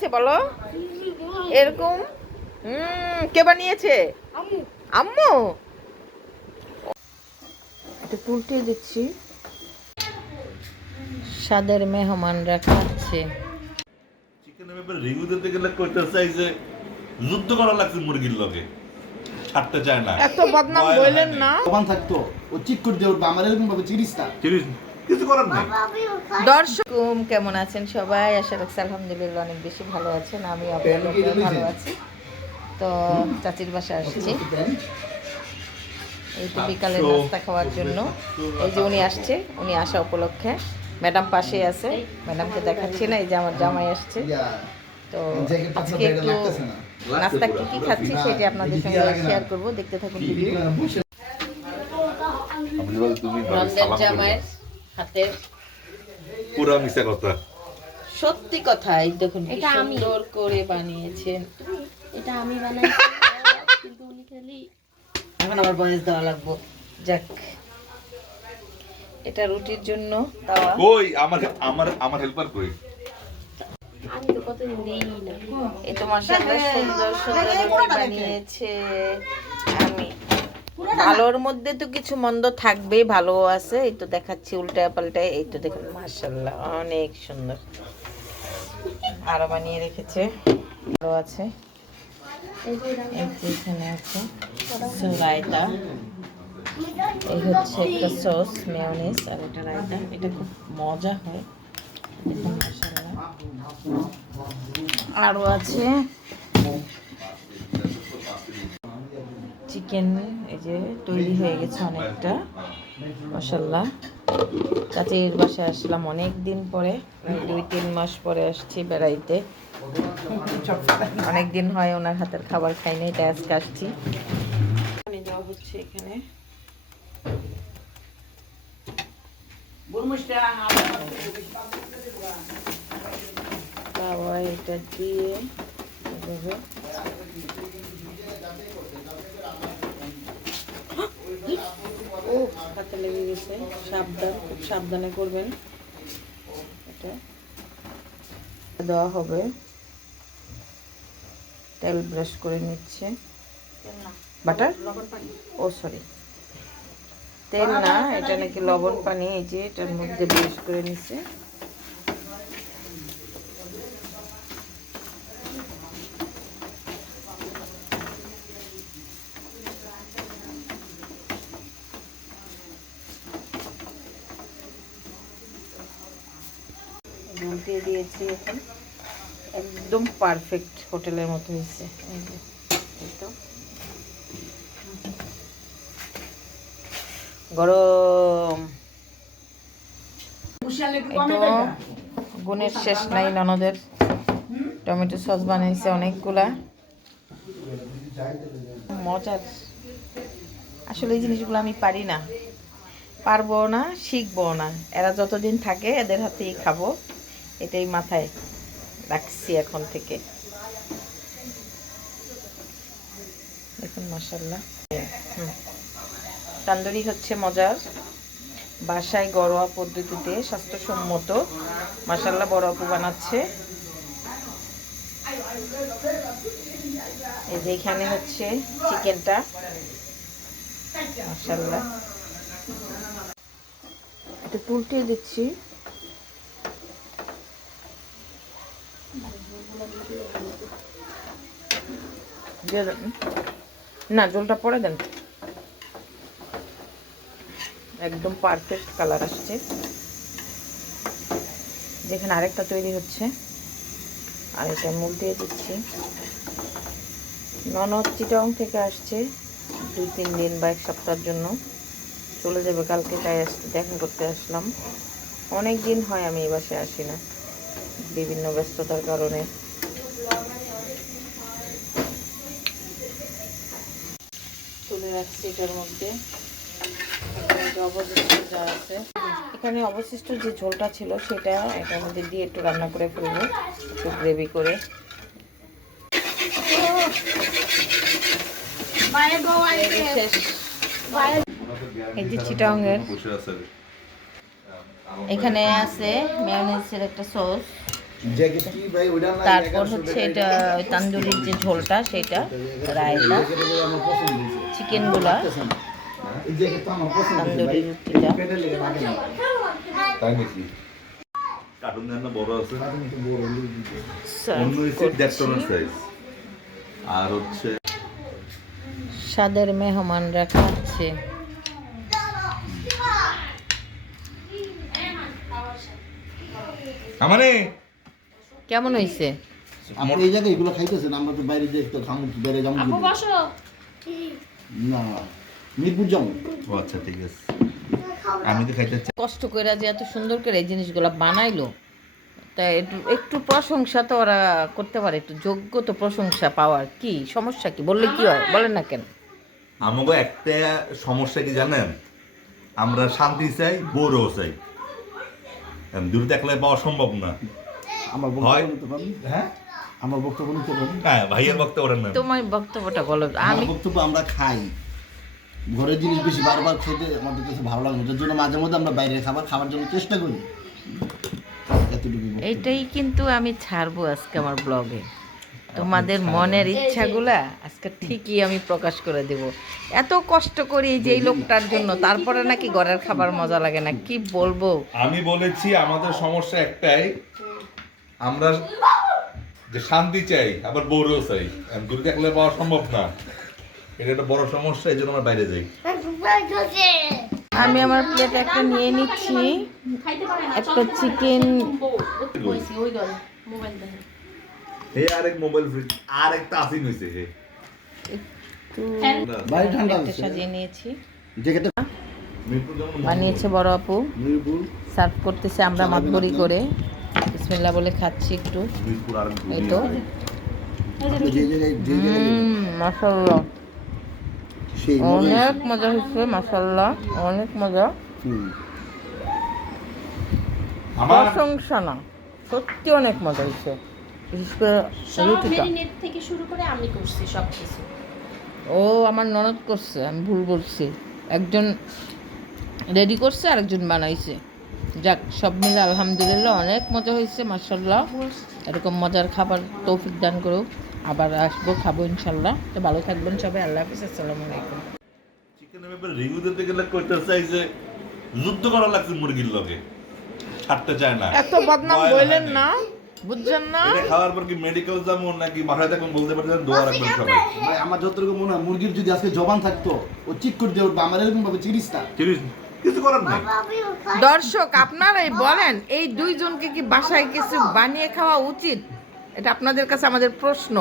বানিয়েছে বলো? এরকম? হুম কে বানিয়েছে? আম্মু। একটু উল্টিয়ে দিচ্ছি। স্বাদের মেহমানরা খাচ্ছে। চিকেনের ব্যাপারে রিভিউ দিতে গেলে কইতে চাই যে যুদ্ধ করা লাগছে মুরগির লগে। ছাড়তে চায় না। এত বদনাম বললেন না। প্রমাণ থাকতো। ও চিক করে দিয়ে উঠবে। আমার এরকম ভাবে চিরিস না। চিরিস করার নেই? দর্শক কেমন আছেন সবাই? আশা রাখছি আলহামদুলিল্লাহ অনেক বেশি ভালো আছেন। আমি আপনাদের ভালো আছি। তো চাচির বাসায় আসছি। এই তো বিকালে নাস্তা খাওয়ার জন্য। এই যে উনি আসছে উনি আসা উপলক্ষে। ম্যাডাম পাশে আছে। ম্যাডামকে দেখাচ্ছি না এই যে আমার জামাই আসছে। তো আজকে একটু নাস্তা কি কি খাচ্ছি সেটা আপনাদের সঙ্গে শেয়ার করব। দেখতে থাকুন করবে। জামাইয়ের হাতের পুরা মিশা কথা। সত্যি কথা এই দেখুন এটা আমি। সুন্দর করে বানিয়েছেন। এটা আমি বানাইছি কিন্তু উনি খালি এখন আবার বয়স দেওয়া লাগবো। যাক এটা রুটির জন্য তাওয়া কই আমার আমার আমার হেল্পার কই? আমি তো কতদিন দেই না। এই তো মাশাআল্লাহ সুন্দর সুন্দর রুটি বানিয়েছে। আমি ভালোর মধ্যে তো কিছু মন্দ থাকবে ভালো আছে। এই তো দেখাচ্ছি উল্টা পাল্টায়। এই তো দেখুন মাশাআল্লাহ অনেক সুন্দর। আরও বানিয়ে রেখেছে। আরও আছে। এখানে আছে রায়তা। এই হচ্ছে একটা সস মেয়নিজ আর এটা রায়তা। এটা খুব মজা হয়। আরও আছে। চিকেন এই যে তৈরি হয়ে গেছে অনেকটা। মশাল্লাহ চাচির বাসায় আসলাম অনেক দিন পরে দুই তিন মাস পরে আসছি বেড়াইতে। অনেক দিন হয় ওনার হাতের খাবার খাইনি তাই আজকে আসছি। হচ্ছে এখানে। তাওয়া এটা দিয়ে ও, হাতে লেগে গেছে। সাবধান, খুব সাবধানে করবেন। এটা দেওয়া হবে। তেল ব্রাশ করে নিচ্ছে। বাটার? ও সরি তেল না, এটা নাকি লবণ পানি, এই যে এটার মধ্যে ব্রাশ করে নিচ্ছে। উল্টিয়ে দিয়েছি এখন। একদম পারফেক্ট হোটেলের মতো হয়েছে। গরম। গুণের শেষ নাই ননদের। টমেটো সস বানাইছে অনেকগুলা। মজার। আসলে এই জিনিসগুলো আমি পারি না। পারব না, শিখব না। এরা যতদিন থাকে এদের হাতেই খাব। এটাই মাথায় রাখছি এখন থেকে। দেখুন মশাল্লা তান্দুরি হচ্ছে মজার। বাসায় ঘরোয়া পদ্ধতিতে স্বাস্থ্যসম্মত মাসাল্লাহ বড় আপু বানাচ্ছে। এই যে এখানে হচ্ছে চিকেনটা। মাসাল্লাহ একটু উল্টিয়ে দিচ্ছি। দিয়ে দেন। না, জলটা পরে দেন। একদম পারফেক্ট কালার আসছে। যেখানে আরেকটা তৈরি হচ্ছে। আর এটা মুখ দিয়ে দিচ্ছি। ননদ চিটং থেকে আসছে। দুই, তিন দিন বা এক সপ্তাহের জন্য। চলে যাবে কালকে, তাই আজকে দেখা করতে আসলাম। অনেক দিন হয় আমি এই বাসায় আসি না। বিভিন্ন ব্যস্ততার কারণে। রাখছি এটার মধ্যে। এখানে অবশিষ্ট যা আছে। এখানে অবশিষ্ট যে ঝোলটা ছিল সেটা এটার মধ্যে দিয়ে একটু রান্না করে ফেলব। একটু গ্রেভি করে। এই যে চিটাঙ্গের এখানে আছে মেয়নিজের একটা সস তারপর হচ্ছে এটা ওই তান্দুরির যে ঝোলটা সেটা রায়তা। চিকেনগুলা তান্দুরি রুটিটা আর হচ্ছে স্বাদের মেহমানরা খাচ্ছে। আমারে কেমন হয়েছে আপনি এই জায়গায় এগুলো খাইতেছেন আমরা তো বাইরে একটু খামু বাইরে যাব আপু বসো। না মিরপুর যাব ও আচ্ছা ঠিক আছে। আমি তো খাইতে চাই। কষ্ট করে যে এত সুন্দর করে এই জিনিসগুলো বানাইলো তাই একটু একটু প্রশংসা তো ওরা করতে পারে একটু যোগ্য তো প্রশংসা পাওয়ার। কি সমস্যা কি? বললে কি হয়? বলেন না কেন। আমাকে একটা সমস্যা কি জানেন? আমরা শান্তি চাই বড়ও চাই। দুটো একলাই পাওয়া সম্ভব না। আমার হয়। বক্তব্য নিতে পারেন। হ্যাঁ? আমার বক্তব্য নিতে পারেন। হ্যাঁ ভাইয়ের বক্তব্য ওরা না তোমার বক্তব্যটা বলো। আমার আমি বক্তব্য আমরা খাই। ঘরের জিনিস বেশি বারবার খেতে আমাদের কাছে ভালো লাগে না। যার জন্য মাঝে মধ্যে আমরা বাইরের খাবার খাওয়ার জন্য চেষ্টা করি। এতটুকু বক্তব্য। এইটাই কিন্তু আমি ছাড়বো আজকে আমার ব্লগে। তোমাদের মনের ইচ্ছাগুলা আজকে ঠিকই আমি প্রকাশ করে দেব। এত কষ্ট করি যে এই লোকটার জন্য। তারপরে নাকি ঘরের খাবার মজা লাগে না। কি বলব? আমি বলেছি আমাদের সমস্যা একটাই। আমরা যে শান্তি চাই আবার বড়ও চাই। দুটো একলাই পাওয়া সম্ভব না। এটা একটা বড় সমস্যা এই জন্য আমরা বাইরে যাই। আমি আমার প্লেট একটা নিয়ে নিচ্ছি। একটা চিকেন হে আরেক মোবাইল ফ্রিজ আর একটা আসিন হয়েছে হে। একটু ঠান্ডা। আছে সাজিয়ে নিয়েছি। জ্যাকেটটা মিরপুর বানিয়েছে বড় আপু। মিরপুর। সার্ভ করতেছে আমরা মাতবরি। করে। বিসমিল্লাহ বলে খাচ্ছি একটু। এই তো। সেই মজা অনেক মজা হয়েছে মাশাল্লাহ অনেক মজা। আমার প্রশংসা না সত্যি অনেক মজা হয়েছে। বিশেষ করে রুটিটা। থেকে শুরু করে আমি করছি সব কিছু ও আমার ননদ করছে আমি ভুল বলছি। একজন রেডি করছে আর একজন বানাইছে। যাক সব মিলে আলহামদুলিল্লাহ অনেক মজা হয়েছে মার্শাল্লাহ এরকম মজার খাবার তৌফিক দান করুক। আবার আসব খাব ইনশাল্লাহ তো ভালো থাকবেন সবাই আল্লাহ হাফিজ আসসালামু আলাইকুম। চিকেনের ব্যাপারে রিভিউ দিতে গেলে কইতে চাই যে যুদ্ধ করা লাগছে মুরগির লগে। ছাড়তে চায় না। এত বদনাম লাগে। না বুঝছেন না? এটা খাওয়ার পর কি মেডিকেল যাব নাকি থাকুন বলতে পারছেন দোয়া রাখবেন সবাই। ভাই আমার যতটুকু মনে হয় মুরগির যদি আজকে জবান থাকতো ও চিক করে দিয়ে উঠবে আমার এরকম ভাবে চিরিস না। চিরিস কিছু করার নাই। দর্শক, আপনারাই বলেন, এই দুইজনকে কি বাসায় কিছু বানিয়ে খাওয়া উচিত? এটা আপনাদের কাছে আমাদের প্রশ্ন।